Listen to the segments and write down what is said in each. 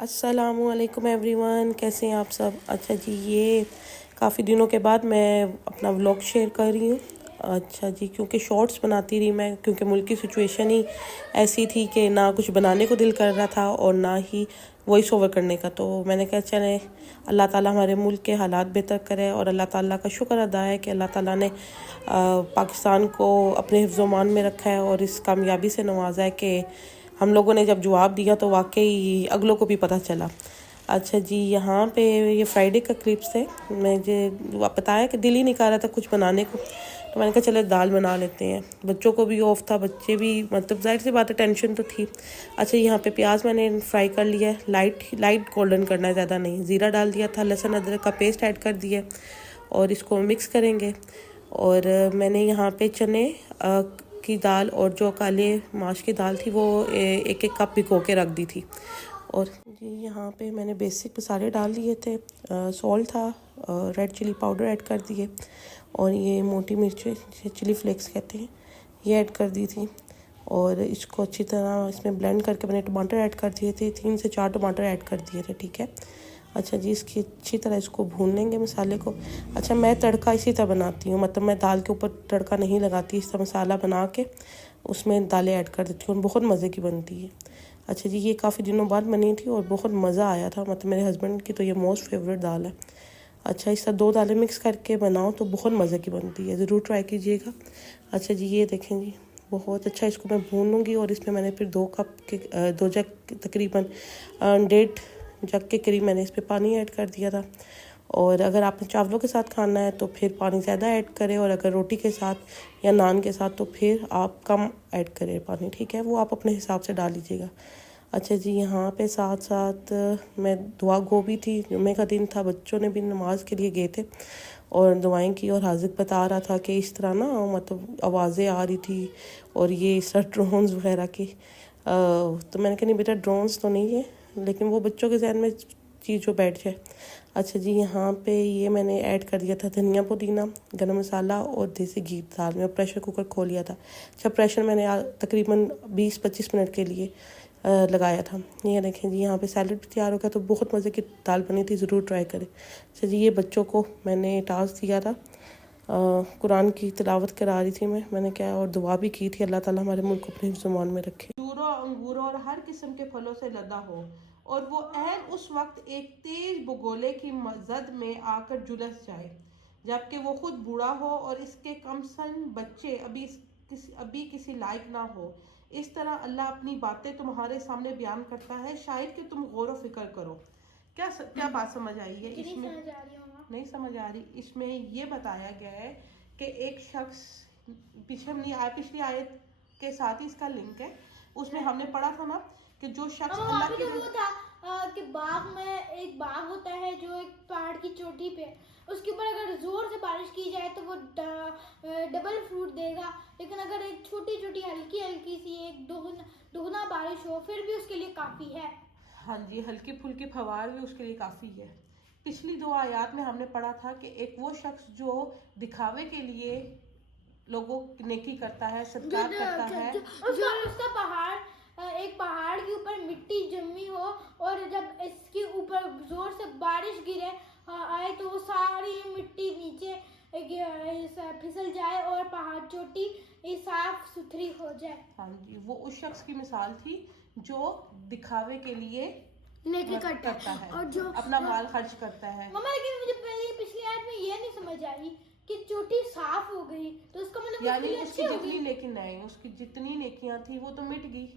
अस्सलामुअलैकुम एवरीवन, कैसे हैं आप सब। अच्छा जी, ये काफ़ी दिनों के बाद मैं अपना व्लॉग शेयर कर रही हूँ। अच्छा जी, क्योंकि शॉर्ट्स बनाती रही मैं, क्योंकि मुल्क की सिचुएशन ही ऐसी थी कि ना कुछ बनाने को दिल कर रहा था और ना ही वॉइस ओवर करने का। तो मैंने कहा चले अल्लाह ताला हमारे मुल्क के हालात बेहतर करे, और अल्लाह ताला का शुक्र अदा है कि अल्लाह ताला ने पाकिस्तान को अपने हिफ्ज़-ओ-मान में रखा है और इस कामयाबी से नवाजा है कि हम लोगों ने जब जवाब दिया तो वाकई अगलों को भी पता चला। अच्छा जी, यहाँ पे ये फ्राइडे का क्लिप्स है। मुझे बताया कि दिल ही नहीं कर रहा था कुछ बनाने को, तो मैंने कहा चले दाल बना लेते हैं। बच्चों को भी ऑफ था, बच्चे भी, मतलब जाहिर सी बात है टेंशन तो थी। अच्छा, यहाँ पे प्याज मैंने फ्राई कर लिया है, लाइट गोल्डन करना है, ज़्यादा नहीं। ज़ीरा डाल दिया था, लहसुन अदरक का पेस्ट ऐड कर दिया और इसको मिक्स करेंगे। और मैंने यहाँ पे चने की दाल और जो काले माश की दाल थी वो एक एक कप भिगो के रख दी थी। और जी यहाँ पे मैंने बेसिक मसाले डाल दिए थे, सॉल्ट था, रेड चिली पाउडर ऐड कर दिए, और ये मोटी मिर्चें चिली फ्लेक्स कहते हैं ये ऐड कर दी थी। और इसको अच्छी तरह इसमें ब्लेंड करके मैंने टमाटर ऐड कर दिए थे, 3 से 4 टमाटर ऐड कर दिए थे, ठीक है। अच्छा जी, इसकी अच्छी तरह इसको भून लेंगे मसाले को। अच्छा, मैं तड़का इसी तरह बनाती हूँ, मतलब मैं दाल के ऊपर तड़का नहीं लगाती, इस तरह मसाला बना के उसमें दालें ऐड कर देती हूँ, बहुत मज़े की बनती है। अच्छा जी, ये काफ़ी दिनों बाद बनी थी और बहुत मज़ा आया था, मतलब मेरे हस्बैंड की तो ये मोस्ट फेवरेट दाल है। अच्छा, इस तरह 2 दालें मिक्स करके बनाओ तो बहुत मज़े की बनती है, ज़रूर ट्राई कीजिएगा। अच्छा जी, ये देखें जी, बहुत अच्छा इसको मैं भून लूँगी। और इसमें मैंने फिर 2 जग तकरीबन 1.5 जग के करीब मैंने इस पर पानी ऐड कर दिया था। और अगर आपने चावलों के साथ खाना है तो फिर पानी ज़्यादा ऐड करें, और अगर रोटी के साथ या नान के साथ तो फिर आप कम ऐड करें पानी, ठीक है, वो आप अपने हिसाब से डाल लीजिएगा। अच्छा जी, यहाँ पे साथ साथ मैं दुआ गोभी थी, जुम्मे का दिन था, बच्चों ने भी नमाज के लिए गए थे और दुआएं की। और हाजिक बता रहा था कि इस तरह ना, मतलब आवाज़ें आ रही थी और ये इस तरह ड्रोन्स वगैरह की। तो मैंने कहा नहीं बेटा, ड्रोन्स तो नहीं है, लेकिन वो बच्चों के जहन में चीज़ जो बैठ जाए। अच्छा जी, यहाँ पे ये मैंने ऐड कर दिया था धनिया पुदीना, गरम मसाला और देसी घी दाल में, प्रेशर कुकर खोल लिया था। अच्छा, प्रेशर मैंने तकरीबन 20-25 मिनट के लिए लगाया था। ये देखें जी, यहाँ पे सैलड भी तैयार हो गया, तो बहुत मज़े की दाल बनी थी, ज़रूर ट्राई करें। अच्छा जी, ये बच्चों को मैंने टास्क दिया था, कुरान की तिलावत करा रही थी मैंने क्या, और दुआ भी की थी अल्लाह ताला हमारे मुल्क को अपने हिफ्ज़-ओ-मान में रखे, खजूरों, अंगूरों और हर किस्म के फलों से लदा हो, और वो ऐन उस वक्त एक तेज बगोले की जद में आकर झुलस जाए, जबकि वो खुद बूढ़ा हो और इसके कमसन बच्चे अभी किसी लायक ना हो। इस तरह अल्लाह अपनी बातें तुम्हारे सामने बयान करता है, शायद कि तुम गौर व फिक्र करो। क्या बात समझ आई है इसमें? नहीं समझ आ रही। इसमें ये बताया गया है कि एक शख्स, पिछली आयत के साथ ही इसका लिंक है, उसमें हमने पढ़ा था ना कि जो शख्स अल्लाह के वो था कि बाग में एक बाग होता है जो एक पहाड़ की चोटी पे, उसके ऊपर अगर जोर से बारिश की जाए तो वो डबल फ्रूट देगा, लेकिन अगर एक छोटी छोटी हल्की हल्की सी एक दुगना बारिश हो फिर भी उसके लिए काफी है। हाँ जी, हल्की फुल्की फवार भी उसके लिए काफ़ी है। पिछली 2 आयत में हमने पढ़ा था कि एक वो शख्स जो दिखावे के लिए लोगों की नेकी करता है, सदका करता है, उसका पहाड़, एक पहाड़ के ऊपर मिट्टी जमी हो और जब इसके ऊपर जोर से बारिश गिरे आए तो वो सारी मिट्टी नीचे फिसल जाए और पहाड़ चोटी साफ सुथरी हो जाए। हाँ जी, वो उस शख्स की मिसाल थी जो दिखावे के लिए नेकी करता है और जो अपना माल खर्च करता है। मम्मा, लेकिन मुझे पहले पिछली आयत में ये नहीं समझ आई कि चोटी साफ हो गई तो इसका मतलब यानी उसकी जितनी नेकी नहीं, उसकी जितनी नेकियां थी वो तो मिट गई,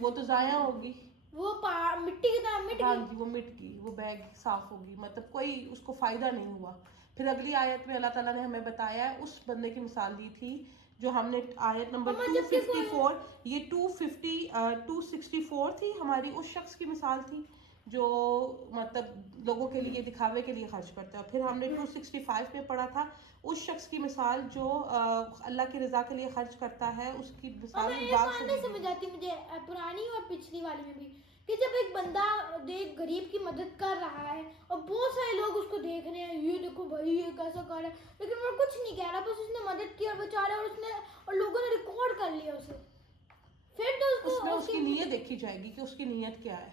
वो तो जाया होगी, वो मिट्टी की तरह मिट गई। हाँ जी, वो मिट गई, वो बैग साफ होगी, मतलब कोई उसको फायदा नहीं हुआ। फिर अगली आयत में अल्लाह ताला ने हमें बताया है, उस बंदे की मिसाल दी थी जो हमने आयत नंबर 254, ये 264 थी हमारी, उस शख्स की मिसाल थी जो मतलब लोगों के लिए दिखावे के लिए खर्च करता है। फिर हमने 265 में पढ़ा था उस शख्स की मिसाल जो अल्लाह की रजा के लिए खर्च करता है, उसकी मिसाल नहीं समझ आती मुझे पुरानी और पिछली वाली में भी, कि जब एक बंदा एक गरीब की मदद कर रहा है और बहुत सारे लोग उसको देख रहे हैं, ये देखो भाई ये कैसा कर रहा है, लेकिन वो कुछ नहीं कह रहा, बस उसने मदद की और बेचारा, और लोगों ने रिकॉर्ड कर लिया उसे, फिर तो उसमें उसकी नीयत देखी जाएगी कि उसकी नीयत क्या है।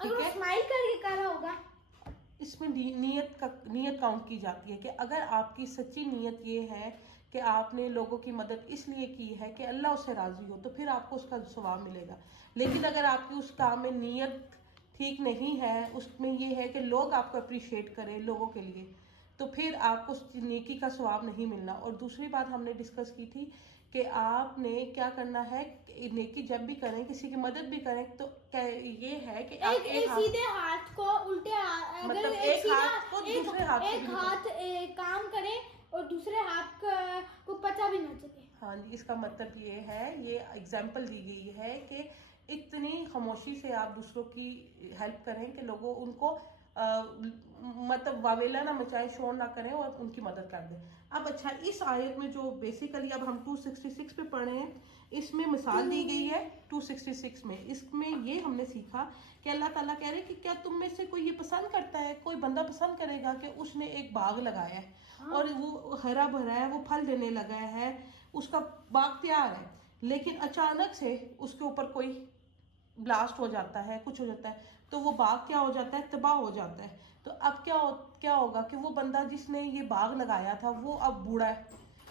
अगर वो स्माइल करके करा होगा, इसमें नीयत काउंट की जाती है कि अगर आपकी सच्ची नीयत ये है कि आपने लोगों की मदद इसलिए की है कि अल्लाह उससे राजी हो, तो फिर आपको उसका सवाब मिलेगा। लेकिन अगर आपकी उस काम में नीयत ठीक नहीं है, उसमें ये है कि लोग आपको अप्रिशिएट करें लोगों के लिए, तो फिर आपको उस नेकी का सवाब नहीं मिलना। और दूसरी बात हमने डिस्कस की थी कि आपने क्या करना है, नेकी जब भी करें, किसी की मदद भी करें, तो ये है कि आप एक सीधे हाथ को उल्टे मतलब एक हाथ को दूसरे हाथ एक हाथ काम करे और दूसरे हाथ को पता भी ना चले। हाँ जी, इसका मतलब ये है, ये एग्जाम्पल दी गई है कि इतनी खामोशी से आप दूसरों की हेल्प करें कि लोगों उनको मतलब वावेला ना मचाएं, शोर ना करें और उनकी मदद कर दें। अब अच्छा, इस आयत में जो बेसिकली अब हम 266 पे पढ़े हैं, इसमें मिसाल दी गई है 266 में। इसमें ये हमने सीखा कि अल्लाह ताला कह रहे हैं कि क्या तुम में से कोई ये पसंद करता है, कोई बंदा पसंद करेगा कि उसने एक बाग लगाया है और वो हरा भरा है, वो फल देने लगा है, उसका बाग तैयार है, लेकिन अचानक से उसके ऊपर कोई ब्लास्ट हो जाता है, कुछ हो जाता है, तो वो बाग क्या हो जाता है, तबाह हो जाता है। तो अब क्या होगा कि वो बंदा जिसने ये बाग लगाया था वो अब बूढ़ा है,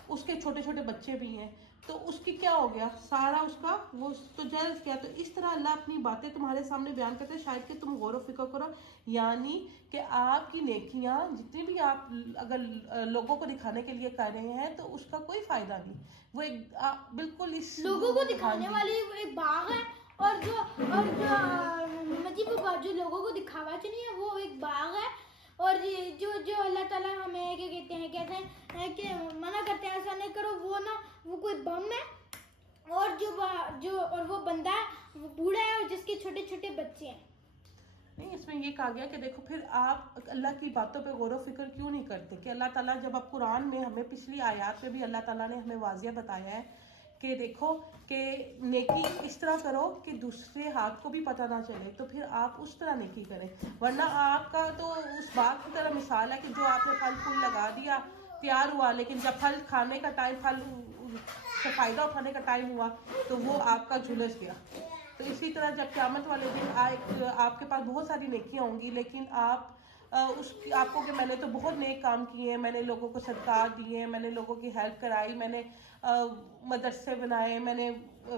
उसके छोटे छोटे बच्चे भी हैं, तो उसकी क्या हो गया, सारा उसका वो तो जल गया। तो इस तरह अल्लाह अपनी बातें तुम्हारे सामने बयान करते हैं, शायद कि तुम गौर व फिक्र करो, यानी कि आपकी नेकियां जितनी भी आप अगर लोगों को दिखाने के लिए कर रहे हैं तो उसका कोई फायदा नहीं। वो एक बिल्कुल इस लोगों को दिखाने वाली एक बाग है, और जो जो लोगों को दिखावा नहीं है वो एक बाग है। और जो अल्लाह ताला हमें क्या कहते हैं, कहते हैं कि मना करते हैं ऐसा नहीं करो, वो कोई बम है, और वो बंदा है, वो बूढ़ा है और जिसके छोटे छोटे बच्चे हैं। नहीं, इसमें ये कहा गया कि देखो फिर आप अल्लाह की बातों पे गौर व फिक्र क्यों नहीं करते कि अल्लाह ताला जब आप कुरान में हमें पिछली आयत में भी अल्लाह ताला ने हमें वाज़िया बताया है कि देखो कि नेकी इस तरह करो कि दूसरे हाथ को भी पता ना चले, तो फिर आप उस तरह नेकी करें, वरना आपका तो उस बात की तरह मिसाल है कि जो आपने फल फूल लगा दिया, तैयार हुआ, लेकिन जब फल खाने का टाइम, फल से फ़ायदा उठाने का टाइम हुआ तो वो आपका झुलस गया। तो इसी तरह जब क़यामत वाले दिन आए, आपके पास बहुत सारी नेकियां होंगी, लेकिन आपको कि मैंने तो बहुत नेक काम किए हैं, मैंने लोगों को सदका दिए, मैंने लोगों की हेल्प कराई, मैंने मदरसे बनाए, मैंने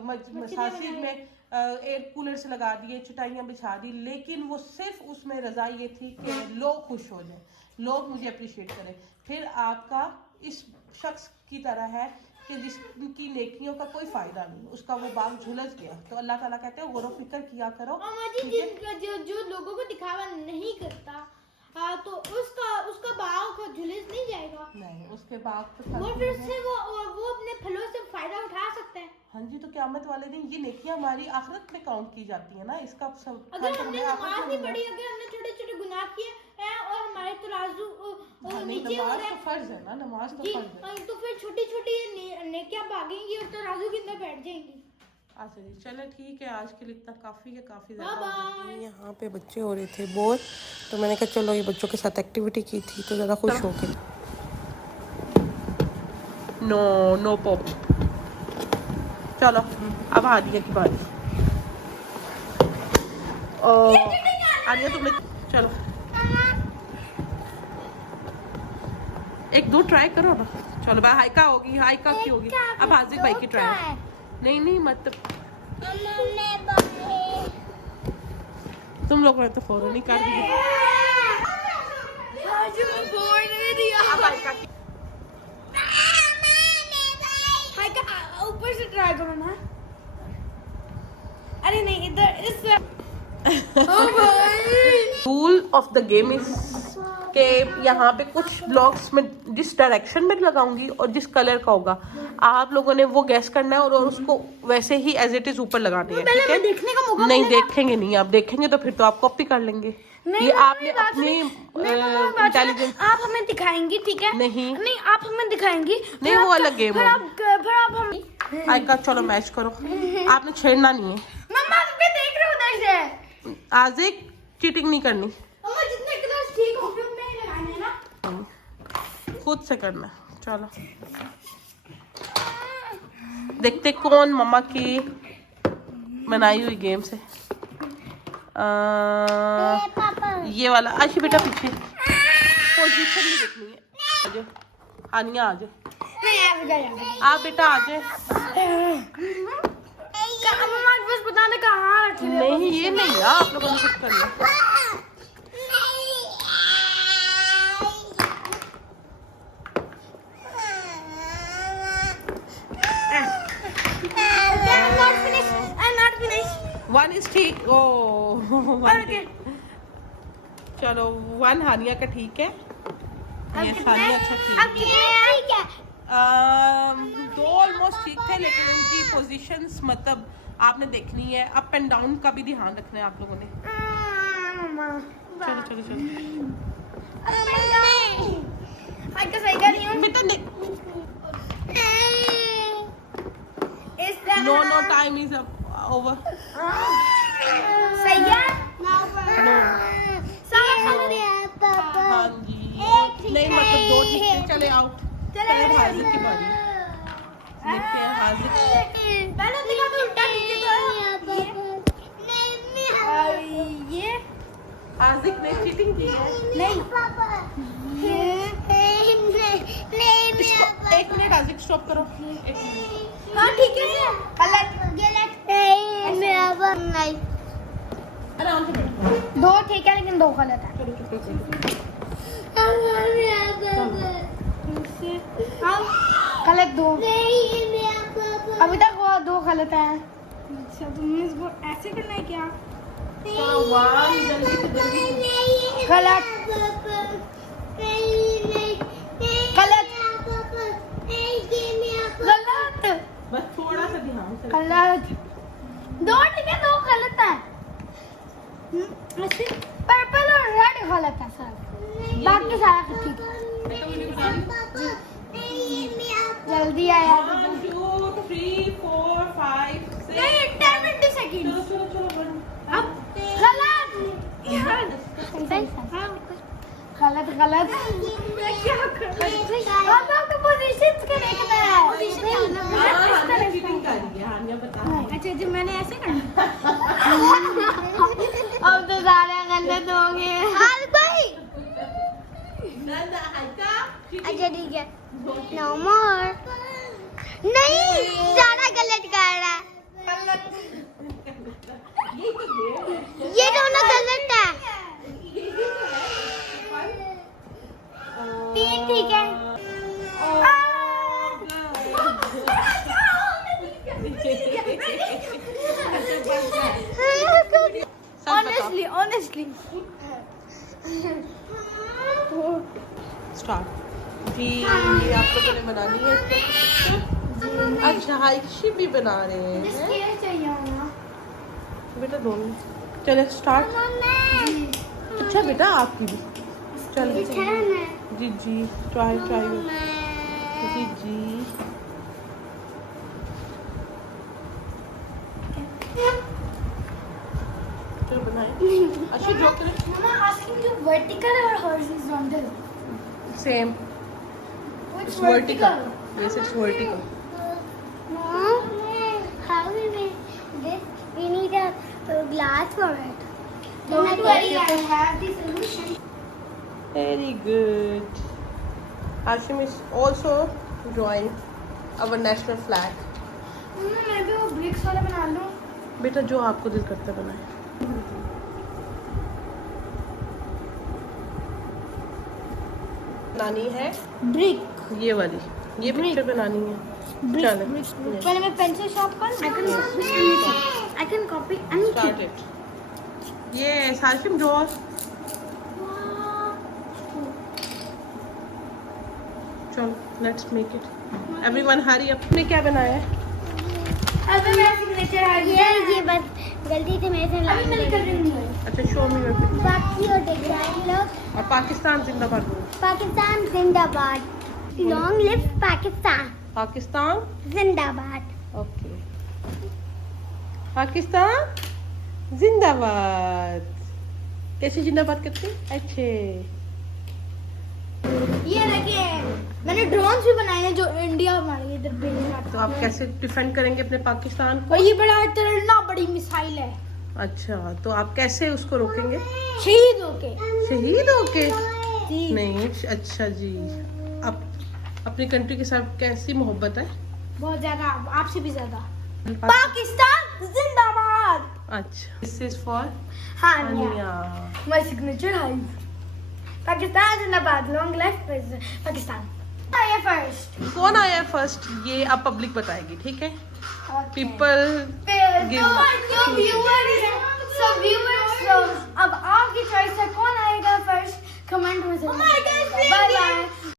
मसाजिद में एयर कूलर्स लगा दिए, चटाइयाँ बिछा दी, लेकिन वो सिर्फ उसमें रजा ये थी कि लोग खुश हो जाएं, लोग मुझे अप्रिशिएट करें। फिर आपका इस शख्स की तरह है कि जिसकी नेकियों का कोई फायदा नहीं, उसका वो बाग झुलस गया। तो अल्लाह ताला कहते हैं गौर व फिक्र किया करो। जो लोगों को दिखावा नहीं करता तो उसका बाग झुलस नहीं जाएगा, नहीं, उसके बाग वो फिर से वो अपने फलों से फायदा उठा सकता है। हाँ जी, तो क़यामत वाले दिन ये नेकियां हमारी आखिरत में काउंट की जाती है ना, इसका सब अगर हमने नमाज नहीं पढ़ी, अगर हमने छोटे छोटे गुनाह किए और हमारे तराजू नीचे हो रहे हैं, तो फर्ज है ना, नमाज तो फर्ज है, तो फिर छोटी छोटी नेकियां भागेंगी और तराजू के अंदर बैठ जाएंगी। अच्छा जी, चलो ठीक है, आज के लिए इतना काफ़ी है, काफ़ी बाय बाय। यहाँ पे बच्चे हो रहे थे बोर, तो मैंने कहा चलो ये बच्चों के साथ एक्टिविटी की थी तो ज़्यादा खुश हो गए। नो पॉप, चलो अब आदिया की बारी। आदिया तुमने, चलो एक दो ट्राई करो ना, चलो भाई, हाइका होगी, हाइका की होगी, अब हाजिक भाई की ट्राई। नहीं मत, तुम लोग तो फॉलो नहीं कर रही। ऊपर से ट्राई करो ना, अरे नहीं इधर इस rule of the game is के यहाँ पे कुछ ब्लॉक्स में जिस डायरेक्शन में लगाऊंगी और जिस कलर का होगा, आप लोगों ने वो गैस करना है और उसको वैसे ही एज इट इज ऊपर लगाने हैं, ठीक है? देखने का मौका नहीं देखेंगे नहीं, आप देखेंगे तो फिर तो आप कॉपी कर लेंगे। ये आपने अपनी इंटेलिजेंस, आप हमें दिखाएंगी, ठीक है? नहीं आप हमें दिखाएंगी, नहीं, वो अलग गेम है। फिर आप हम आइका चलो मैच करो, आपने छेड़ना नहीं है। मम्मा मैं देख रही हूं उधर से, आज एक चीटिंग नहीं करनी, मम्मा जितने कलर ठीक हो गए उतने ही लगाने ना, खुद से करना। चलो देखते कौन मम्मा की बनाई हुई गेम से ये वाला। आशी बेटा पीछे पोजीशन भी देखनी है। आ जाओ हानिया, आ जाओ। आप बेटा आ जाए। बस बताने कहाँ रखी है। नहीं ये नहीं यार, आप लोगों ने कुछ करना। वन इज ठीक। ओ चलो वन हानिया का ठीक है। ये सानिया अच्छा ठीक है। दो ऑलमोस्ट ठीक थे, लेकिन उनकी पोजीशंस मतलब आपने देखनी है। अप एंड डाउन का भी ध्यान रखना है आप लोगों ने। चलो चलो चलो सही कर रही हूँ बेटा। No no time is over. सही है। हाँ जी नहीं मतलब दो ठीक है। चले आउट। चले हाजिर की बारी। देखते हैं हाजिर। पहले दिखा तो उल्टा नीचे ये हाजिर ने चीटिंग की है। नहीं इसको एक मिनट हाजिर स्टॉप करो। एक मिनट। हाँ ठीक है। गलत आराम से बैठो। दो ठीक है लेकिन दो गलत है। चलो चलो चलो। गलत दो। अभी तक वो दो गलत है। अच्छा तुमने इसको ऐसे करना है क्या? चलो वन जल्दी से जल्दी। गलत गलत गलत बस थोड़ा सा ध्यान से। गलत दो ठीक है, दो गलत है। पर्पल और रेड गलत है सर, बाकी सारा कुछ ठीक है। जल्दी आया। 1 2 3 4 5 6 20 सेकंड। चलो चलो चलो वन। अब गलत गलत गलत क्या कर रहे हो? अब आपको पोजीशंस का देखना है। चीटिंग कर रही है हानिया, बता। अच्छा जी मैंने ऐसे करना। अब तो सारे गलत हो गए। अच्छा ठीक है। नो मोर। नहीं सारा गलत कर रहा है। ये दोनों गलत है। तीन ठीक है। ऑनेस्टली स्टार्ट जी। ये आप लोगों ने बनानी है इसको। अच्छा हाइशी भी बना रहे हैं बेटा दोनों। चले स्टार्ट। अच्छा बेटा आपकी भी। चलो जी जी ट्राई ट्राई जी जी। चलो बनाए। अच्छा जो करें vertical or horizontal? Same. Which It's vertical. Yes, it's vertical. Mom, how we make this? We need a glass for it. Don't worry, I have the solution. Very good. Hashim is also drawing our national flag. मैं भी वो bricks वाला बना लूँ। बेटा जो आपको दिल करता है बनाए। बनानी है Brick. ये वाली, ये पिक्चर बनानी है। चलो पहले मैं पेंसिल शॉप पर I can copy anything. Start it. ये हाशिम ड्रॉ। चलो let's make it. Everyone hurry up. ने क्या बनाया है? अबे मेरा सिग्नेचर आ गया। ये बस गलती से मेरे से लग गई। मैं कर रही हूँ। अच्छा शो मी योर। बाकी और डिजाइन लोग। और पाकिस्तान जिंदाबाद बोलो। पाकिस्तान जिंदाबाद। लॉन्ग लिव पाकिस्तान पाकिस्तान जिंदाबाद। ओके। पाकिस्तान जिंदाबाद। कैसे जिंदाबाद करते हैं? अच्छे। ये देखिए मैंने ड्रोन्स भी बनाए हैं जो इंडिया हमारे इधर भेज रहा तो आप कैसे डिफेंड करेंगे अपने पाकिस्तान को? और ये बड़ा इतना बड़ी मिसाइल है। अच्छा, तो आप कैसे उसको रोकेंगे? शहीद होके। शहीद होके? जी। नहीं, अच्छा जी। आप अपनी कंट्री के साथ कैसी मोहब्बत है? बहुत ज्यादा, आपसे भी ज्यादा। पाकिस्तान जिंदाबाद। अच्छा, this is for Hania, Aniya. My signature hi. Pakistan जिंदाबाद, लॉन्ग लाइफ पाकिस्तान। आया फर्स्ट। कौन आया फर्स्ट ये अब पब्लिक बताएगी, ठीक है? पीपल अब आपकी चॉइस है, कौन आएगा फर्स्ट? कमेंट में जरूर। Bye bye.